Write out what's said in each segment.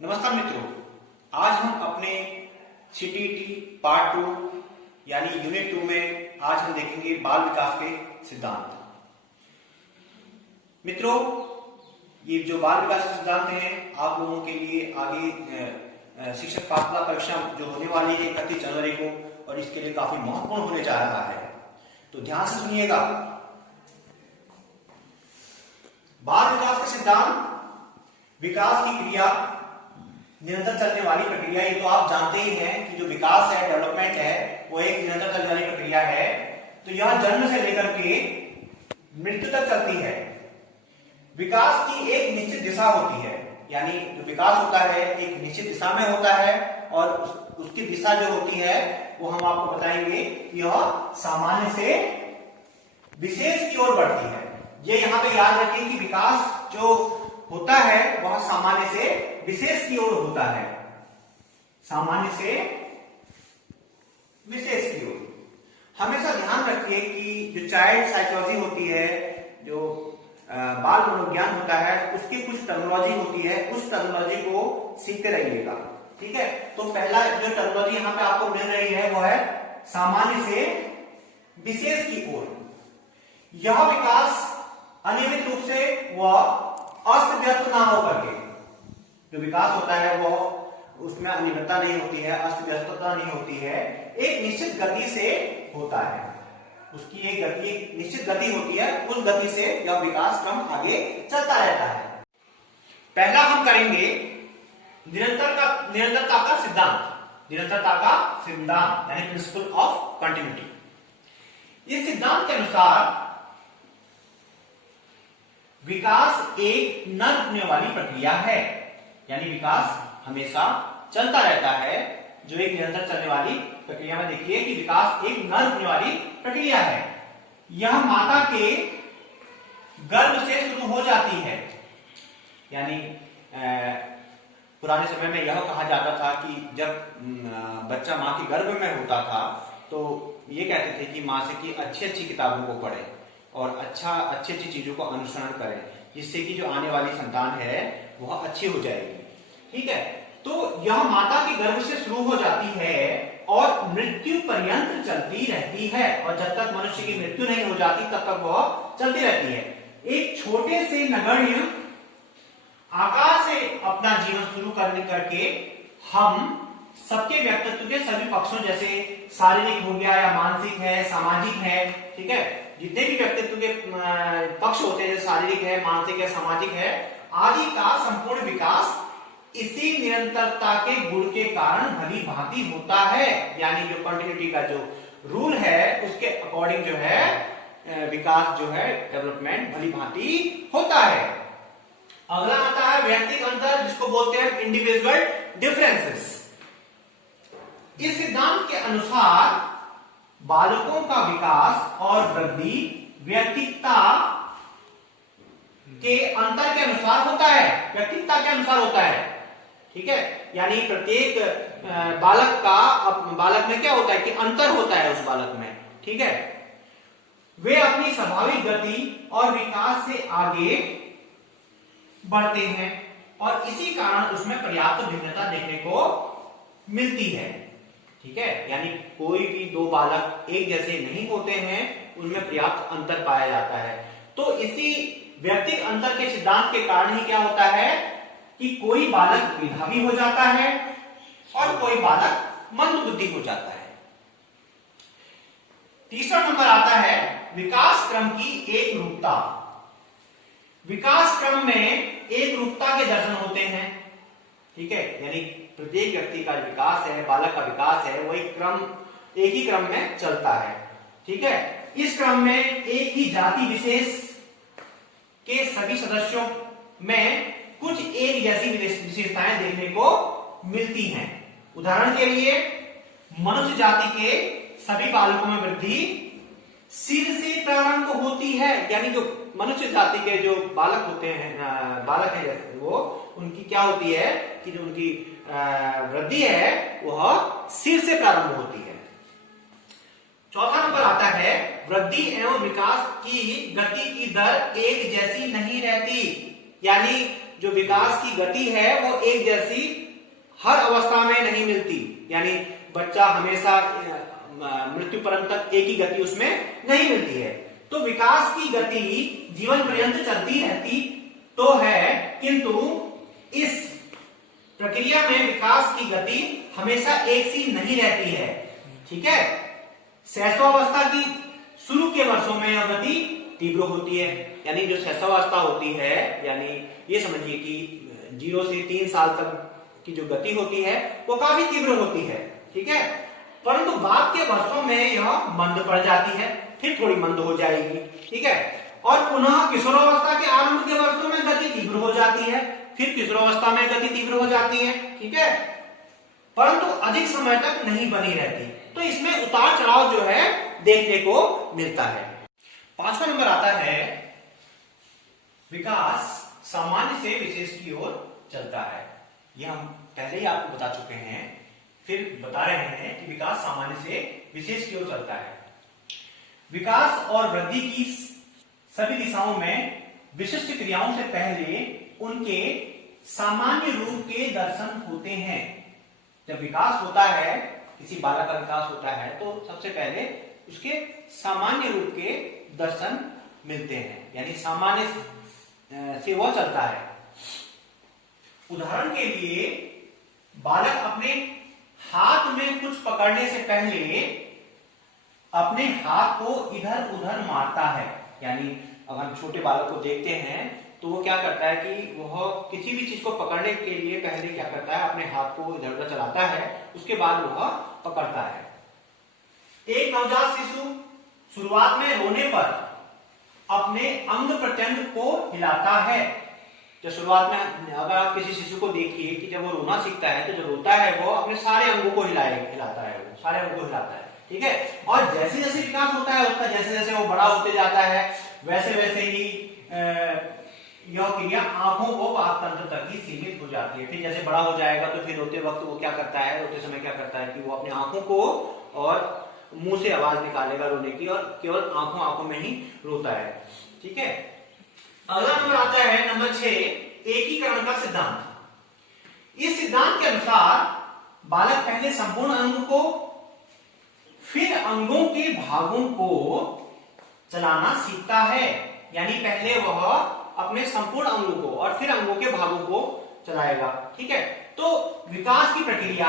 नमस्कार मित्रों, आज हम अपने सीटीटी पार्ट 2 यानी यूनिट 2 में आज हम देखेंगे बाल विकास के सिद्धांत। मित्रों, ये जो बाल विकास के सिद्धांत हैं आप लोगों के लिए आगे शिक्षक पात्रता परीक्षा जो होने वाली है 31 जनवरी को, और इसके लिए काफी महत्वपूर्ण होने जा रहा है, तो ध्यान से सुनिएगा। बाल विकास के सिद्धांत विकास की क्रिया, निरंतर चलने वाली प्रक्रिया। ये तो आप जानते ही हैं कि जो विकास है, डेवलपमेंट है, वो एक निरंतर चलने वाली प्रक्रिया है। तो यह जन्म से लेकर के मृत्यु तक चलती है। विकास की एक निश्चित दिशा होती है, यानी जो विकास होता है एक निश्चित दिशा में होता है, और उसकी दिशा जो होती है वो हम आपको बताएंगे, यह सामान्य से विशेष की ओर बढ़ती है। ये यहां पे याद रखिए कि विकास जो होता है वह सामान्य से विशेष की ओर होता है, सामान्य से विशेष की ओर। हमेशा ध्यान रखिए कि जो चाइल्ड साइकोलॉजी होती है, जो बाल मनोविज्ञान होता है, उसकी कुछ टर्मिनोलॉजी होती है, उस टर्मिनोलॉजी को सीखते रहिएगा। ठीक है, तो पहला जो टर्मिनोलॉजी यहां पे आपको मिल रही है वो है सामान्य से विशेष की ओर। यह विकास अनियमित रूप से वह अस्त व्यस्त ना हो करके, जो विकास होता है वो उसमें अनियमितता नहीं होती है, अस्त व्यस्तता नहीं होती है, एक निश्चित गति से होता है। उसकी एक गति, एक निश्चित गति होती है, उस गति से यह विकास क्रम आगे चलता रहता है। पहला हम करेंगे निरंतरता का सिद्धांत। निरंतरता का सिद्धांत यानी प्रिंसिपल ऑफ कंटिन्यूटी। इस सिद्धांत के अनुसार विकास एक न रुकने वाली प्रक्रिया है, यानी विकास हमेशा चलता रहता है, जो एक निरंतर चलने वाली प्रक्रिया में देखिए कि विकास एक न रुकने वाली प्रक्रिया है। यह माता के गर्भ से शुरू हो जाती है, यानी पुराने समय में यह कहा जाता था कि जब बच्चा मां के गर्भ में होता था तो ये कहते थे कि मां से कि अच्छी अच्छी किताबों को पढ़े और अच्छी अच्छी चीजों को अनुसरण करें, जिससे कि जो आने वाली संतान है वह अच्छी हो जाएगी। ठीक है, तो यह माता के गर्भ से शुरू हो जाती है और मृत्यु पर्यंत चलती रहती है, और जब तक मनुष्य की मृत्यु नहीं हो जाती तब तक वह चलती रहती है। एक छोटे से नगण्य आकार से अपना जीवन शुरू करके हम सबके व्यक्तित्व के सभी पक्षों, जैसे शारीरिक हो गया या मानसिक है, सामाजिक है, ठीक है, जितने भी व्यक्तित्व के पक्ष होते हैं, शारीरिक है, मानसिक है, सामाजिक है, आदि का संपूर्ण विकास इसी निरंतरता के गुण के कारण भली भांति होता है। यानी जो कंटिन्यूटी का जो रूल है उसके अकॉर्डिंग जो है विकास जो है, डेवलपमेंट भली भांति होता है। अगला आता है व्यक्तिगत अंतर, जिसको बोलते हैं इंडिविजुअल डिफरेंसेस। इस सिद्धांत के अनुसार बालकों का विकास और वृद्धि व्यक्तिगता के अंतर के अनुसार होता है, व्यक्तिगता के अनुसार होता है। ठीक है, यानी प्रत्येक बालक में क्या होता है कि अंतर होता है उस बालक में। ठीक है, वे अपनी स्वाभाविक गति और विकास से आगे बढ़ते हैं और इसी कारण उसमें पर्याप्त भिन्नता देखने को मिलती है। ठीक है, यानी कोई भी दो बालक एक जैसे नहीं होते हैं, उनमें पर्याप्त अंतर पाया जाता है। तो इसी व्यक्तिगत अंतर के सिद्धांत के कारण ही क्या होता है कि कोई बालक मेधावी हो जाता है और कोई बालक मंदबुद्धि हो जाता है। तीसरा नंबर आता है विकास क्रम की एक रूपता। विकास क्रम में एक रूपता के दर्शन होते हैं। ठीक है, यानी प्रत्येक व्यक्ति का विकास है, बालक का विकास है, वो एक ही क्रम में चलता है। ठीक है, इस क्रम में एक ही जाति विशेष के सभी सदस्यों में कुछ एक जैसी विशेषताएं देखने को मिलती हैं। उदाहरण के लिए मनुष्य जाति के सभी बालकों में वृद्धि सिर से प्रारंभ होती है, यानी जो मनुष्य जाति के जो बालक होते हैं, बालक है जैसे वो, उनकी क्या होती है कि जो उनकी वृद्धि है वह सिर से प्रारंभ होती है। चौथा नंबर आता है वृद्धि एवं विकास की गति की दर एक जैसी नहीं रहती, यानी जो विकास की गति है वो एक जैसी हर अवस्था में नहीं मिलती, यानी बच्चा हमेशा मृत्यु पर्यंत तक एक ही गति उसमें नहीं मिलती है। तो विकास की गति जीवन पर्यंत चलती रहती तो है, किंतु इस प्रक्रिया में विकास की गति हमेशा एक सी नहीं रहती है। ठीक है, शैशवावस्था की शुरू के वर्षों में यह गति तीव्र होती है, यानी जो शैशवावस्था होती है, यानी ये समझिए कि 0 से 3 साल तक की जो गति होती है वो काफी तीव्र होती है। ठीक है, परंतु बाद के वर्षों में यह मंद पड़ जाती है, फिर थोड़ी मंद हो जाएगी। ठीक है, और पुनः किशोरावस्था के आरंभ के वर्षों में गति तीव्र हो जाती है, फिर किशोरावस्था में गति तीव्र हो जाती है। ठीक है, परंतु अधिक समय तक नहीं बनी रहती, तो इसमें उतार चढ़ाव जो है देखने को मिलता है। 5वां नंबर आता है विकास सामान्य से विशेष की ओर चलता है। यह हम पहले ही आपको बता चुके हैं, फिर बता रहे हैं कि विकास सामान्य से विशेष की ओर चलता है। विकास और वृद्धि की सभी दिशाओं में विशिष्ट क्रियाओं से पहले उनके सामान्य रूप के दर्शन होते हैं। जब विकास होता है, किसी बालक का विकास होता है, तो सबसे पहले उसके सामान्य रूप के दर्शन मिलते हैं, यानी सामान्य से वह चलता है। उदाहरण के लिए बालक अपने हाथ में कुछ पकड़ने से पहले अपने हाथ को इधर उधर मारता है, यानी अगर हम छोटे बालक को देखते हैं तो वो क्या करता है कि वह किसी भी चीज को पकड़ने के लिए पहले क्या करता है, अपने हाथ को इधर उधर चलाता है, उसके बाद वह पकड़ता है। एक नवजात शिशु शुरुआत में रोने पर अपने अंग प्रत्यंग को हिलाता है। तो शुरुआत में अगर आप किसी शिशु को देखिए कि जब वो रोना सीखता है, तो जब रोता है वो अपने सारे अंगों को हिलाता है, वो सारे अंगों को हिलाता है। ठीक है, और जैसे जैसे विकास होता है उसका, जैसे जैसे वो बड़ा होते जाता है, वैसे वैसे ही यह क्रिया आंखों को पाक तंत्र तक ही सीमित हो जाती है। फिर जैसे बड़ा हो जाएगा तो फिर रोते वक्त वो क्या करता है, रोते समय क्या करता है कि वो अपनी आंखों को और मुंह से आवाज निकालेगा रोने की, और केवल आंखों में ही रोता है। ठीक है, अगला नंबर आता है नंबर 6, एकीकरण का सिद्धांत। इस सिद्धांत के अनुसार बालक पहले संपूर्ण अंग को, फिर अंगों के भागों को चलाना सीखता है, यानी पहले वह अपने संपूर्ण अंगों को और फिर अंगों के भागों को चलाएगा। ठीक है, तो विकास की प्रक्रिया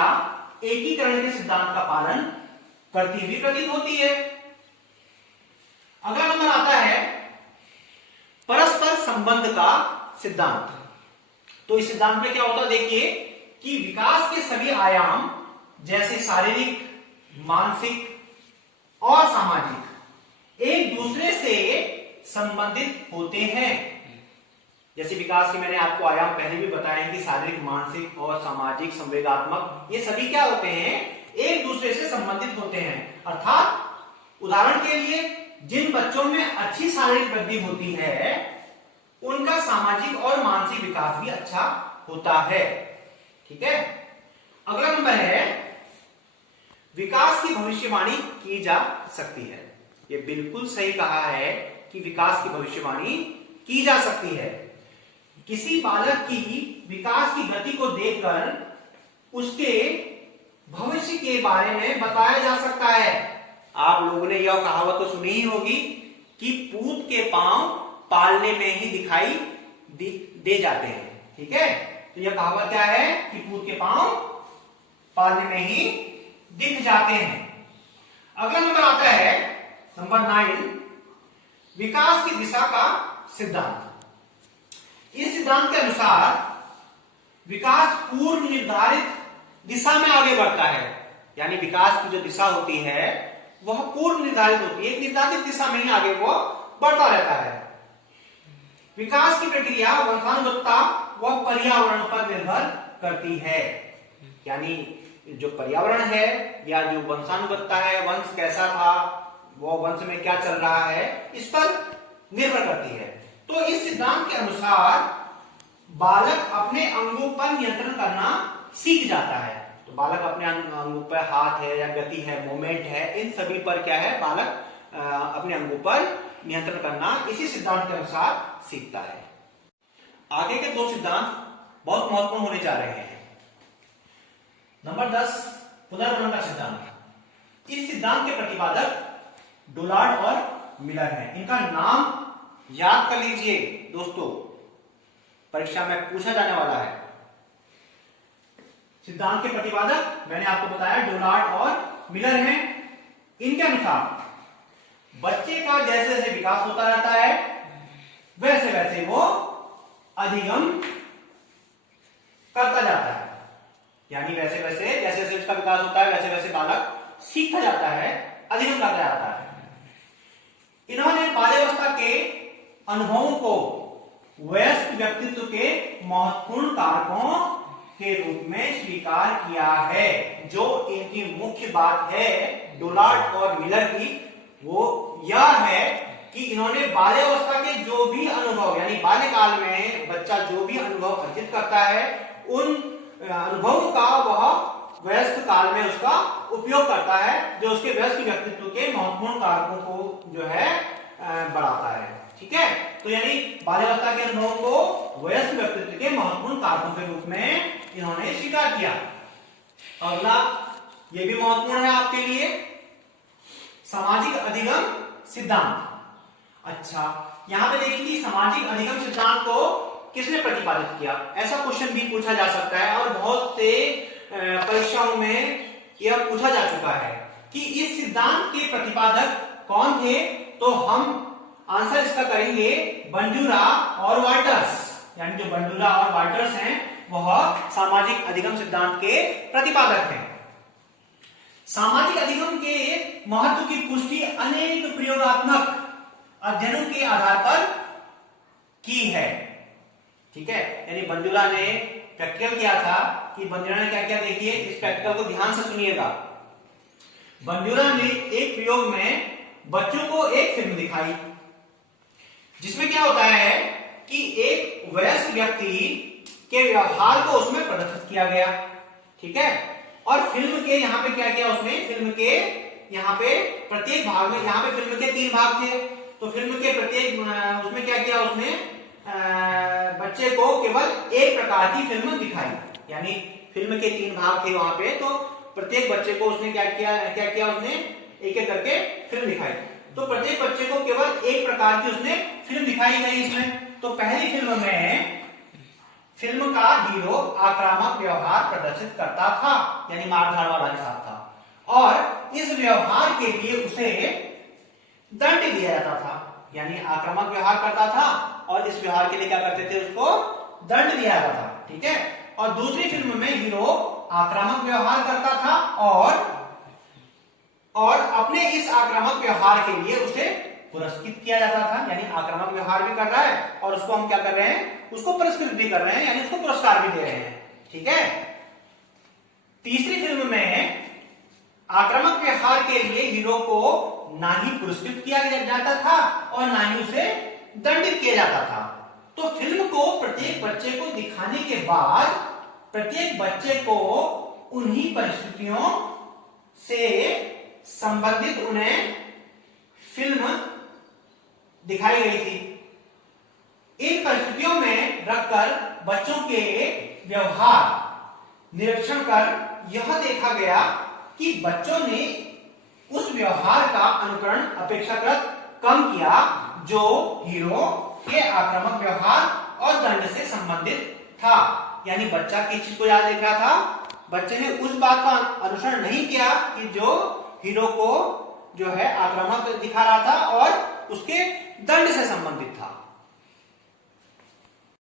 एकीकरण के सिद्धांत का पालन करती हुई प्रतीत होती है। अगला नंबर आता है परस्पर संबंध का सिद्धांत। तो इस सिद्धांत में क्या होता है, देखिए कि विकास के सभी आयाम जैसे शारीरिक, मानसिक और सामाजिक एक दूसरे से संबंधित होते हैं। जैसे विकास के मैंने आपको आयाम पहले भी बताए कि शारीरिक, मानसिक और सामाजिक, संवेगात्मक, ये सभी क्या होते हैं, एक दूसरे से संबंधित होते हैं। अर्थात उदाहरण के लिए जिन बच्चों में अच्छी शारीरिक वृद्धि होती है उनका सामाजिक और मानसिक विकास भी अच्छा होता है। ठीक है, अगला नंबर है विकास की भविष्यवाणी की जा सकती है। यह बिल्कुल सही कहा है कि विकास की भविष्यवाणी की जा सकती है। किसी बालक की विकास की गति को देखकर उसके भविष्य के बारे में बताया जा सकता है। आप लोगों ने यह कहावत तो सुनी ही होगी कि पूत के पांव पालने में ही दिखाई दे जाते हैं। ठीक है, तो यह कहावत क्या है कि पूत के पांव पालने में ही दिख जाते हैं। अगला नंबर आता है नंबर 9, विकास की दिशा का सिद्धांत। इस सिद्धांत के अनुसार विकास पूर्व निर्धारित दिशा में आगे बढ़ता है, यानी विकास की जो दिशा होती है वह पूर्व निर्धारित होती है, एक निर्धारित दिशा में ही आगे वो बढ़ता रहता है। विकास की प्रक्रिया वंशानुगतता व पर्यावरण पर निर्भर करती है, यानी जो पर्यावरण है या जो वंशानुगतता है, वंश कैसा था, वो वंश में क्या चल रहा है, इस पर निर्भर करती है। तो इस सिद्धांत के अनुसार बालक अपने अंगों पर नियंत्रण करना सीख जाता है। तो बालक अपने अंगों पर, हाथ है या गति है, मूवमेंट है, इन सभी पर क्या है, बालक अपने अंगों पर नियंत्रण करना इसी सिद्धांत के अनुसार सीखता है। आगे के दो सिद्धांत बहुत महत्वपूर्ण होने जा रहे हैं। नंबर 10, पुनर्वनन का सिद्धांत। इस सिद्धांत के प्रतिपादक डोलार्ड और मिलर हैं। इनका नाम याद कर लीजिए दोस्तों, परीक्षा में पूछा जाने वाला है। सिद्धांत के प्रतिपादक मैंने आपको बताया डोलार्ड और मिलर हैं। इनके अनुसार बच्चे का जैसे जैसे विकास होता रहता है वैसे वैसे वो अधिगम करता जाता है, यानी वैसे वैसे जैसे जैसे उसका विकास होता है वैसे वैसे बालक सीखता जाता है, अधिगम करता जाता है। इन्होंने बाल्यावस्था के अनुभवों को वयस्क व्यक्तित्व के महत्वपूर्ण कारकों के रूप में स्वीकार किया है। जो इनकी मुख्य बात है डोलार्ड और मिलर की, वो यह है कि इन्होंने बाल्यावस्था के जो भी अनुभव, यानी बाल्यकाल में बच्चा जो भी अनुभव अर्जित करता है, उन अनुभवों का वह वयस्क काल में उसका उपयोग करता है, जो उसके वयस्क व्यक्तित्व के महत्वपूर्ण कारकों को जो है बढ़ाता है। ठीक है, तो यानी बाल्यावस्था के अनुभवों को वयस्क व्यक्तित्व के महत्वपूर्ण कारकों के रूप में इन्होंने स्वीकार किया। अगला ये भी महत्वपूर्ण है आपके लिए, सामाजिक अधिगम सिद्धांत। अच्छा, यहां पे देखिए कि सामाजिक अधिगम सिद्धांत को किसने प्रतिपादित किया, ऐसा क्वेश्चन भी पूछा जा सकता है और बहुत से परीक्षाओं में यह पूछा जा चुका है कि इस सिद्धांत के प्रतिपादक कौन थे। तो हम आंसर इसका करेंगे बंडूरा और वाल्टर्स, यानी जो बंडूरा और वाल्टर्स हैं वह सामाजिक अधिगम सिद्धांत के प्रतिपादक हैं। सामाजिक अधिगम के महत्व की पुष्टि अनेक प्रयोगात्मक अध्ययनों के आधार पर की है। ठीक है, यानी बंडूरा ने प्रैक्टिकल किया था कि बंडूरा ने क्या क्या, देखिए इस प्रैक्टिकल को ध्यान से सुनिएगा। बंडूरा ने एक प्रयोग में बच्चों को एक फिल्म दिखाई जिसमें क्या होता है कि एक वयस्क व्यक्ति के व्यवहार को उसमें प्रदर्शित किया गया। ठीक है, और फिल्म के यहाँ पे क्या किया उसने, फिल्म के यहाँ पे प्रत्येक भाग में, यहाँ पे फिल्म के 3 भाग थे, तो फिल्म के प्रत्येक उसमें क्या किया उसने, बच्चे को केवल एक प्रकार की फिल्म दिखाई, यानी फिल्म के 3 भाग थे वहां पे, तो प्रत्येक बच्चे को उसने क्या किया उसने एक एक करके फिल्म दिखाई। तो प्रत्येक बच्चे को केवल एक प्रकार की उसने फिल्म दिखाई गई इसमें। तो पहली फिल्म में फिल्म का हीरो आक्रामक व्यवहार प्रदर्शित करता था, यानी मारधाड़ वाला के साथ था, और इस व्यवहार के लिए उसे दंड दिया जाता था, यानी आक्रामक व्यवहार करता था और इस व्यवहार के लिए क्या करते थे, उसको दंड दिया जाता था। ठीक है, और दूसरी फिल्म में हीरो आक्रामक व्यवहार करता था और अपने इस आक्रामक व्यवहार के लिए उसे पुरस्कृत किया जाता था, यानी आक्रामक व्यवहार भी कर रहा है और उसको हम क्या कर रहे हैं, उसको पुरस्कृत भी कर रहे हैं, यानी उसको पुरस्कार भी दे रहे हैं। ठीक है, तीसरी फिल्म में आक्रामक व्यवहार के लिए हीरो को ना ही पुरस्कृत किया जाता था और ना ही उसे दंडित किया जाता था। तो फिल्म को प्रत्येक बच्चे को दिखाने के बाद प्रत्येक बच्चे को उन्हीं परिस्थितियों से संबंधित उन्हें फिल्म दिखाई गई थी। इन परिस्थितियों में रखकर बच्चों के व्यवहार निरीक्षण कर यह देखा गया कि बच्चों ने उस व्यवहार का अनुकरण अपेक्षाकृत कम किया जो हीरो के आक्रामक व्यवहार और दंड से संबंधित था। यानी बच्चा किस चीज को याद देख रहा था, बच्चे ने उस बात का अनुसरण नहीं किया कि जो हीरो को जो है आक्रामक दिखा रहा था और उसके दंड से संबंधित था।